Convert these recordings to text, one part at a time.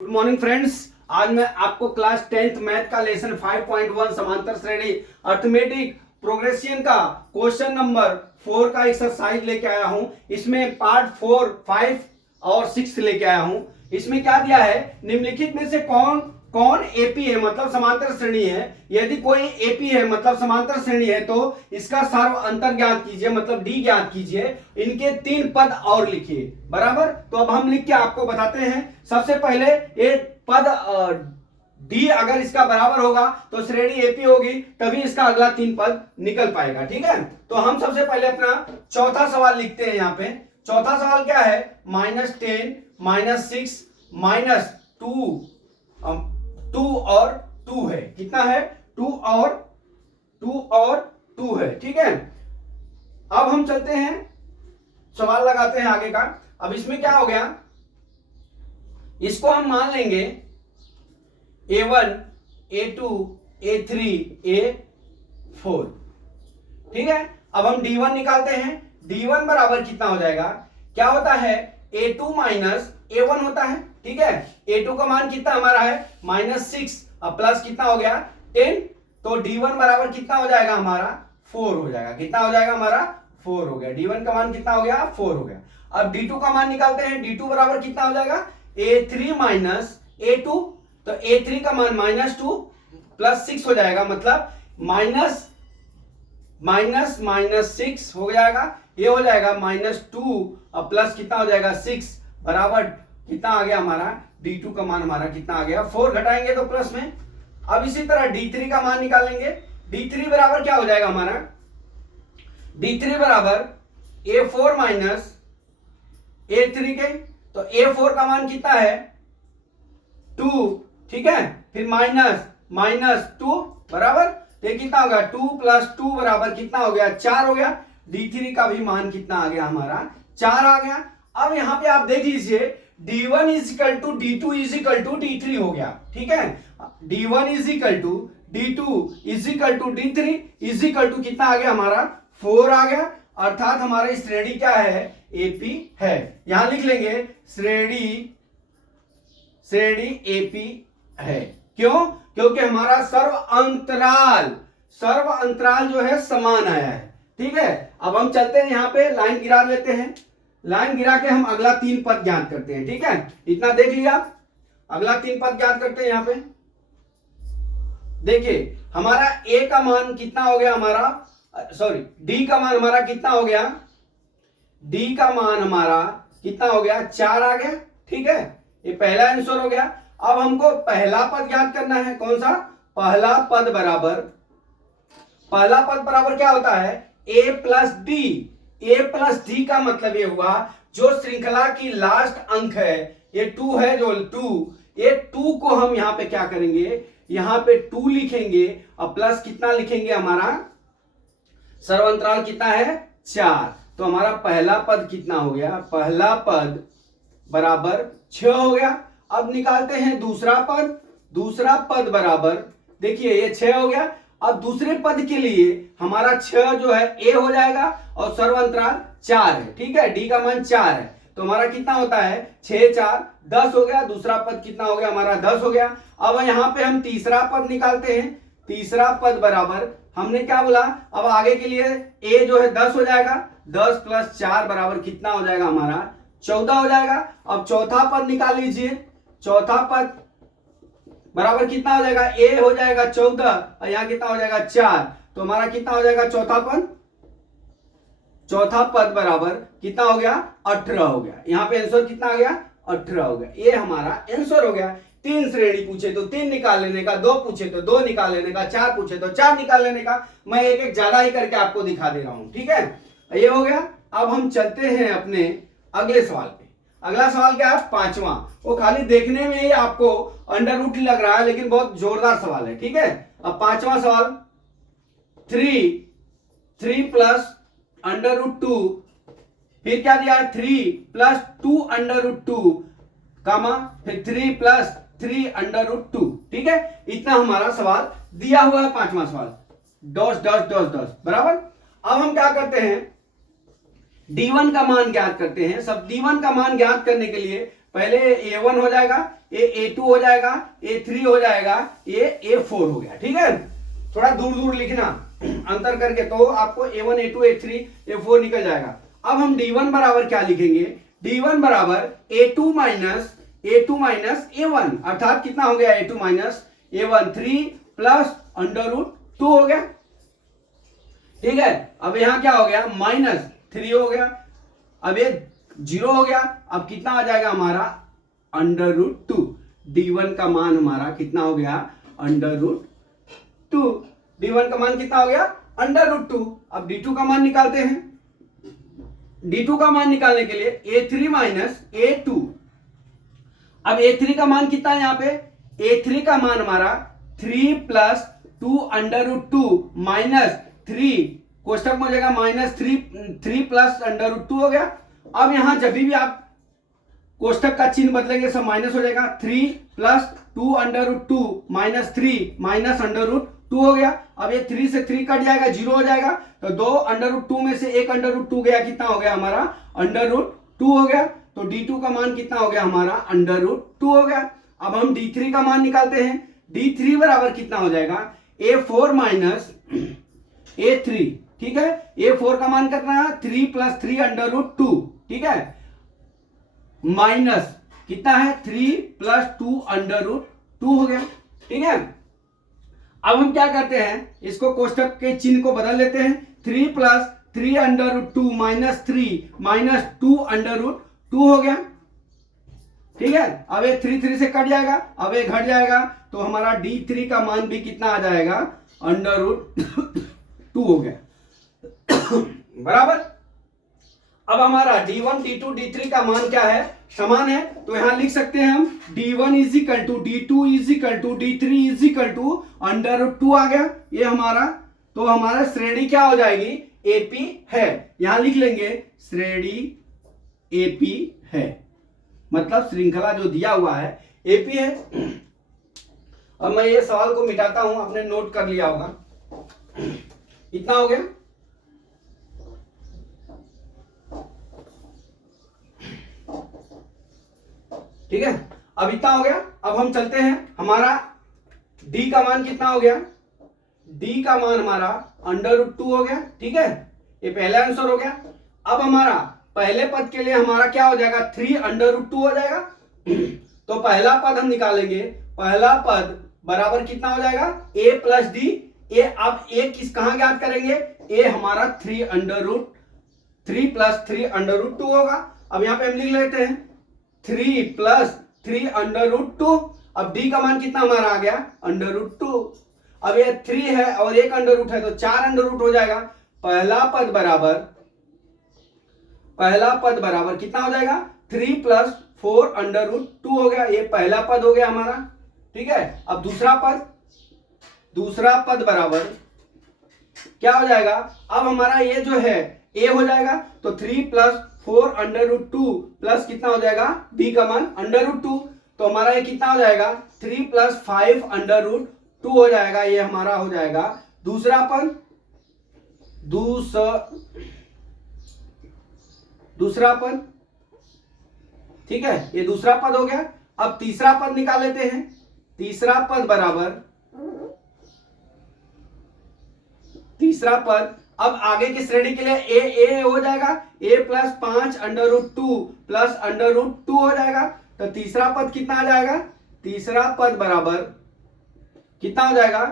Good morning friends. आज मैं आपको क्लास 10th मैथ का लेसन 5.1 समांतर श्रेणी अर्थमेटिक प्रोग्रेशन का क्वेश्चन नंबर 4 का एक्सरसाइज लेके आया हूं। इसमें पार्ट 4, 5 और 6 लेके आया हूं। इसमें क्या दिया है, निम्नलिखित में से कौन कौन एपी है मतलब समांतर श्रेणी है। यदि कोई एपी है मतलब समांतर श्रेणी है तो इसका सर्व अंतर ज्ञात कीजिए मतलब डी ज्ञात कीजिए। इनके 3 पद और लिखिए। बराबर, तो अब हम लिख के आपको बताते हैं। सबसे पहले ये पद डी अगर इसका बराबर होगा तो श्रेणी एपी होगी, तभी इसका अगला 3 पद निकल पाएगा। ठीक है, तो हम सबसे पहले अपना चौथा सवाल लिखते हैं। यहाँ पे चौथा सवाल क्या है, -10 -6 -2 और 2 है। कितना है, 2 और 2 है। ठीक है, अब हम चलते हैं, सवाल लगाते हैं आगे का। अब इसमें क्या हो गया, इसको हम मान लेंगे A1 A2 A3 A4। ठीक है, अब हम D1 निकालते हैं। D1 बराबर कितना हो जाएगा, क्या होता है, A2 माइनस A1 होता है। ठीक है, A2 का मान कितना हमारा है -6 अब प्लस कितना हो गया 10, तो D1 बराबर कितना हो जाएगा हमारा 4 हो जाएगा। कितना हो जाएगा हमारा 4 हो गया। D1 का मान कितना हो गया 4 हो गया। अब D2 का मान निकालते हैं। D2 बराबर कितना हो जाएगा A3 माइनस A2, तो A3 का मान -2 प्लस 6 हो जाएगा, मतलब माइनस 6 हो जाएगा। ये हो जाएगा -2 और प्लस कितना हो जाएगा 6 बराबर कितना आ गया हमारा D2 का मान हमारा कितना आ गया 4, घटाएंगे तो प्लस में। अब इसी तरह D3 का मान निकालेंगे। D3 बराबर क्या हो जाएगा हमारा, D3 बराबर A4 माइनस A3 के, तो A4 का मान कितना है 2। ठीक है, फिर -2 बराबर, तो कितना होगा 2 + 2 बराबर कितना हो गया 4 हो गया। D3 का भी मान कितना आ गया हमारा 4 आ गया। अब यहां पे आप देख लीजिए D1 = D2 = D3 हो गया। ठीक है, D1 = D2 = D3 कितना आ गया हमारा 4 आ गया। अर्थात हमारी श्रेणी क्या है, एपी है। यहां लिख लेंगे श्रेणी एपी है। क्यों, क्योंकि हमारा सर्व अंतराल जो है समान आया है। ठीक है, अब हम चलते हैं, यहां पे लाइन गिरा लेते हैं। लाइन गिरा के हम अगला 3 पद ज्ञात करते हैं। ठीक है, इतना देख लिया, अगला 3 पद ज्ञात करते हैं। यहां पे देखिए हमारा ए का मान कितना हो गया हमारा, सॉरी डी का मान हमारा कितना हो गया, डी का मान हमारा कितना हो गया 4 आ गया। ठीक है, ये पहला आंसर हो गया। अब हमको पहला पद ज्ञात करना है। कौन सा, पहला पद बराबर क्या होता है a प्लस डी का मतलब ये हुआ जो श्रृंखला की लास्ट अंक है, ये 2 है, जो 2, ये 2 को हम यहां पे क्या करेंगे, यहां पे 2 लिखेंगे और प्लस कितना लिखेंगे, हमारा सर्वंतराल कितना है 4। तो हमारा पहला पद कितना हो गया, पहला पद बराबर 6 हो गया। अब निकालते हैं दूसरा पद बराबर, देखिए ये 6 हो गया। अब दूसरे पद के लिए हमारा 6 जो है ए हो जाएगा और सर्वंतराल 4 है। ठीक है, डी का मान 4 है, तो हमारा कितना होता है 6 4 10 हो गया। दूसरा पद कितना हो गया हमारा 10 हो गया। अब यहां पे हम तीसरा पद निकालते हैं। तीसरा पद बराबर हमने क्या बोला, अब आगे के लिए ए जो है 10 हो जाएगा, 10 + 4 बराबर कितना हो जाएगा हमारा 14 हो जाएगा। अब चौथा पद निकाल लीजिए। चौथा पद बराबर कितना हो जाएगा, ए हो जाएगा 14 और यहां कितना हो जाएगा 4, तो हमारा कितना हो जाएगा चौथा पद बराबर कितना हो गया 18 हो गया। यहां पे आंसर कितना आ गया 18 हो गया। ये हमारा आंसर हो गया। 3 श्रेणी पूछे तो 3 निकाल लेने का, 2 पूछे तो 2 निकाल लेने का, 4 पूछे तो 4 निकाल लेने का। मैं एक ज्यादा ही करके आपको दिखा दे रहा हूं। ठीक है, ये हो गया। अब हम चलते हैं अपने अगले सवाल पे। अगला सवाल क्या है, 5वां। वो खाली देखने में ही आपको अंडर रूट लग रहा है, लेकिन बहुत जोरदार सवाल है। ठीक है, अब 5वां सवाल, 3 + √2, फिर क्या दिया है 3 + 2 √2 कामा फिर 3 + 3 √2। ठीक है, इतना हमारा सवाल दिया हुआ है। 5वां सवाल डॉट डॉट डॉट डॉट बराबर। अब हम क्या करते हैं, D1 का मान ज्ञात करते हैं। सब D1 का मान ज्ञात करने के लिए पहले A1 हो जाएगा, ये A2 हो जाएगा, A3 हो जाएगा, ये A4 हो गया। ठीक है, थोड़ा दूर दूर लिखना अंतर करके, तो आपको A1 A2 A3 A4 निकल जाएगा। अब हम D1 बराबर क्या लिखेंगे, D1 बराबर A2 माइनस A1, अर्थात कितना हो गया A2 minus A1, 3 plus under root 2 हो गया। ठीक है, अब यहां क्या हो गया, -3 हो गया, अब ये 0 हो गया। अब कितना आ जाएगा हमारा अंडर रूट 2। D1 का मान हमारा कितना हो गया, अंडर रूट 2। D1 का मान कितना हो गया, अंडर रूट 2। अब D2 का मान निकालते हैं। D2 का मान निकालने के लिए A3 माइनस A2। अब A3 का मान कितना है, यहां पे A3 का मान हमारा 3 प्लस 2 अंडर रूट 2 माइनस 3, कोष्टक में हो जाएगा -3 प्लस अंडर रूट 2 हो गया। अब यहां जब भी आप कोष्टक का चिन्ह बदलेंगे सब माइनस हो जाएगा, 3 plus 2 under root 2 minus 3 minus under root 2 हो गया। अब ये 3 से 3 कट जाएगा, 0 हो जाएगा, तो 2 अंडर रूट 2 में से 1 अंडर रूट 2 गया, कितना हो गया हमारा अंडर रूट 2 हो गया। तो D2 का मान कितना हो गया हमारा अंडर रूट 2 हो गया। अब हम D3 का मान निकालते हैं। D3 बराबर कितना हो जाएगा, A4 माइनस A3। ठीक है, A4 का मान कितना है, 3 प्लस 3 अंडर रूट 2। ठीक है, माइनस कितना है 3 प्लस 2 अंडर रूट 2 हो गया। ठीक है, अब हम क्या करते हैं, इसको कोष्टक के चिन्ह को बदल लेते हैं। 3 plus 3 under root 2 minus 3 minus 2 under root 2 हो गया। ठीक है, अब ये 3 से कट जाएगा, अब ये घट जाएगा, तो हमारा D3 का मान भी कितना आ जाएगा, अंडर रूट 2 हो गया। बराबर। अब हमारा D1 D2 D3 का मान क्या है, समान है, तो यहां लिख सकते हैं हम D1 is equal to D2 is equal to D3 is equal to under root 2 आ गया ये हमारा। तो हमारा श्रेणी क्या हो जाएगी, AP है। यहां लिख लेंगे श्रेणी AP है, मतलब श्रृंखला जो दिया हुआ है AP है। अब मैं ये सवाल को मिटाता हूं, आपने नोट कर लिया होगा। इतना हो गया। ठीक है, अब इतना हो गया। अब हम चलते हैं, हमारा D का मान कितना हो गया, D का मान हमारा अंडर रूट 2 हो गया। ठीक है, ये पहला आंसर हो गया। अब हमारा पहले पद के लिए हमारा क्या हो जाएगा, 3 अंडर रूट 2 हो जाएगा। तो पहला पद हम निकालेंगे, पहला पद बराबर कितना हो जाएगा, A प्लस D। ए अब A किस कहां ज्ञात करेंगे, A हमारा 3 प्लस 3 अंडर रूट 2 होगा। अब यहां पे हम लिख लेते हैं 3 प्लस 3 अंडर रूट 2। अब D का मान कितना हमारा आ गया, अंडर रूट 2। अब ये 3 है और 1 अंडर रूट है, तो 4 अंडर रूट हो जाएगा। पहला पद बराबर कितना हो जाएगा, 3 प्लस 4 अंडर रूट 2 हो गया। ये पहला पद हो गया हमारा। ठीक है, अब दूसरा पद बराबर क्या हो जाएगा, अब हमारा ये जो है A हो जाएगा, तो 3 प्लस 4 अंडर रूट 2 प्लस कितना हो जाएगा, B का मान अंडर रूट 2। तो हमारा ये कितना हो जाएगा, 3 प्लस 5 अंडर रूट 2 हो जाएगा। ये हमारा हो जाएगा दूसरा पद। दूसरा पद। ठीक है, ये दूसरा पद हो गया। अब तीसरा पद निकाल लेते हैं। तीसरा पद बराबर, तीसरा पद अब आगे की श्रेणी के लिए ए हो जाएगा, A plus 5 under root 2 plus under root 2 हो जाएगा। तो तीसरा पद कितना आ जाएगा, तीसरा पद बराबर कितना हो जाएगा,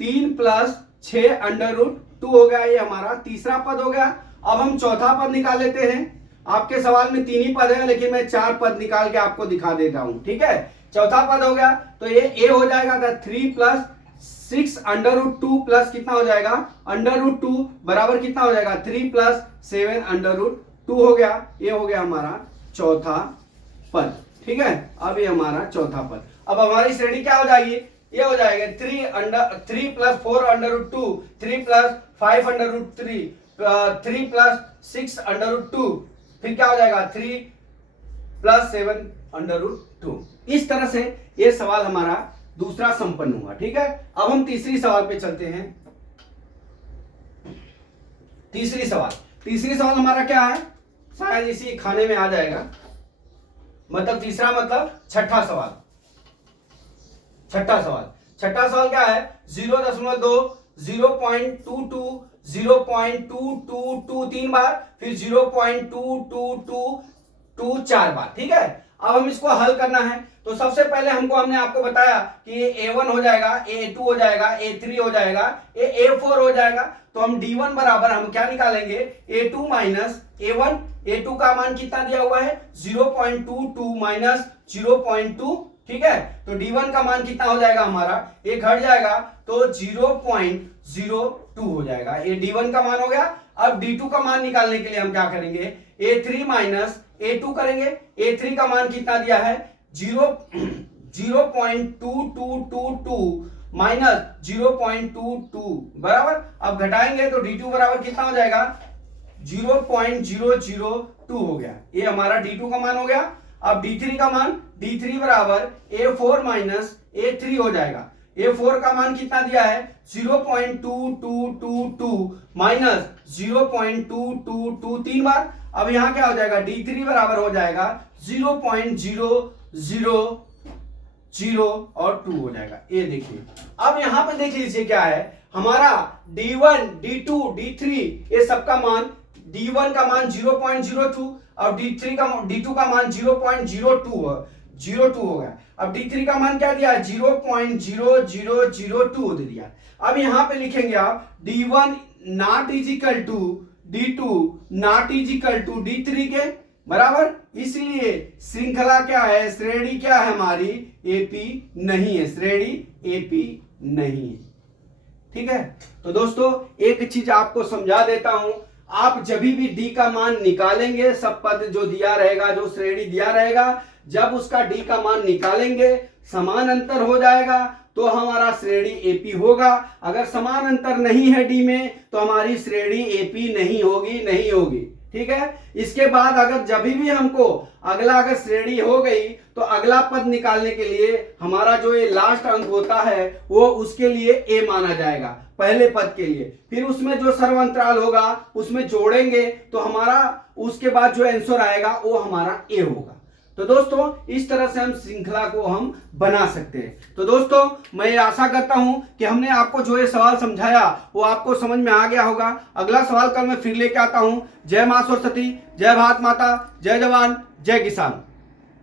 3 प्लस 6 अंडर रूट 2 हो गया। ये हमारा तीसरा पद हो गया। अब हम चौथा पद निकाल लेते हैं। आपके सवाल में 3 ही पद है, लेकिन मैं 4 पद निकाल के आपको दिखा देता हूं। ठीक है, चौथा पद हो गया, तो ये A हो जाएगा, 3 प्लस 6 अंडर रूट 2 प्लस कितना हो जाएगा, अंडर रूट 2 बराबर कितना हो जाएगा, 3 प्लस 7 अंडर रूट 2 हो गया। ये हो गया हमारा चौथा पद। ठीक है, अब ये हमारा चौथा पद। अब हमारी श्रेणी क्या हो जाएगी, ये हो जाएगा 3 plus 4 under root 2, 3 plus 5 under root 3, 3 plus 6 under root 2, फिर क्या हो जाएगा 3 प्लस 7 अंडर रूट 2। इस तरह से ये सवाल हमारा दूसरा संपन्न हुआ। ठीक है, अब हम तीसरी सवाल पे चलते हैं। तीसरी सवाल हमारा क्या है, शायद इसी खाने में आ जाएगा, मतलब तीसरा मतलब छठा सवाल। छठा सवाल क्या है, 0.2, 0.22, 0.222 3 बार, फिर 0.222 4 बार। ठीक है, अब हम इसको हल करना है। तो सबसे पहले हमने आपको बताया कि ये A1 हो जाएगा, A2 हो जाएगा, A3 हो जाएगा, A4 हो जाएगा। तो हम D1 बराबर हम क्या निकालेंगे, A2 माइनस A1। A2 का मान कितना दिया हुआ है, 0.22 माइनस 0.2। ठीक है, तो D1 का मान कितना हो जाएगा हमारा, ये घट जाएगा तो 0.02 हो जाएगा। ये D1 का मान हो गया। अब D2 का मान निकालने के लिए हम क्या करेंगे, A3 माइनस A2 करेंगे। A3 का मान कितना दिया है, 0.2222 माइनस 0.22 बराबर, अब घटाएंगे तो D2 बराबर कितना हो जाएगा, 0.002 हो गया। ये हमारा D2 का मान हो गया। अब D3 का मान, D3 बराबर A4 माइनस A3 हो जाएगा। A4 का मान कितना दिया है, 0.2222 माइनस 0.222 3 बार। अब यहां क्या हो जाएगा, D3 बराबर हो जाएगा 0.000 और 2 हो जाएगा। ये देखिए, अब यहां पे देख लीजिए क्या है हमारा, D1, D2, D3 ये सबका मान, D1 का मान 0.02 और D2 का मान 0.02 हो गया। अब D3 का मान क्या दिया, 0.0002 दे दिया। अब यहां पे लिखेंगे आप D1 not is equal to D2 not is equal to D3 के बराबर, इसलिए श्रृंखला क्या है, श्रेणी क्या है हमारी, एपी नहीं है, श्रेणी एपी नहीं है। ठीक है, तो दोस्तों एक चीज आपको समझा देता हूं, आप जब भी डी का मान निकालेंगे, सब पद जो दिया रहेगा, जो श्रेणी दिया रहेगा, जब उसका डी का मान निकालेंगे समान अंतर हो जाएगा तो हमारा श्रेणी एपी होगा। अगर समान अंतर नहीं है डी में तो हमारी श्रेणी एपी नहीं होगी। ठीक है, इसके बाद अगर जब भी हमको अगला अगर श्रेणी हो गई तो अगला पद निकालने के लिए हमारा जो ये लास्ट अंक होता है वो उसके लिए ए माना जाएगा पहले पद के लिए। फिर उसमें जो सर्वंतराल होगा उसमें जोड़ेंगे तो हमारा उसके बाद जो आंसर आएगा वो हमारा ए होगा। तो दोस्तों इस तरह से हम श्रृंखला को हम बना सकते हैं। तो दोस्तों मैं आशा करता हूं कि हमने आपको जो ये सवाल समझाया वो आपको समझ में आ गया होगा। अगला सवाल कल मैं फिर लेके आता हूं। जय मां सरस्वती, जय भारत माता, जय जवान, जय किसान।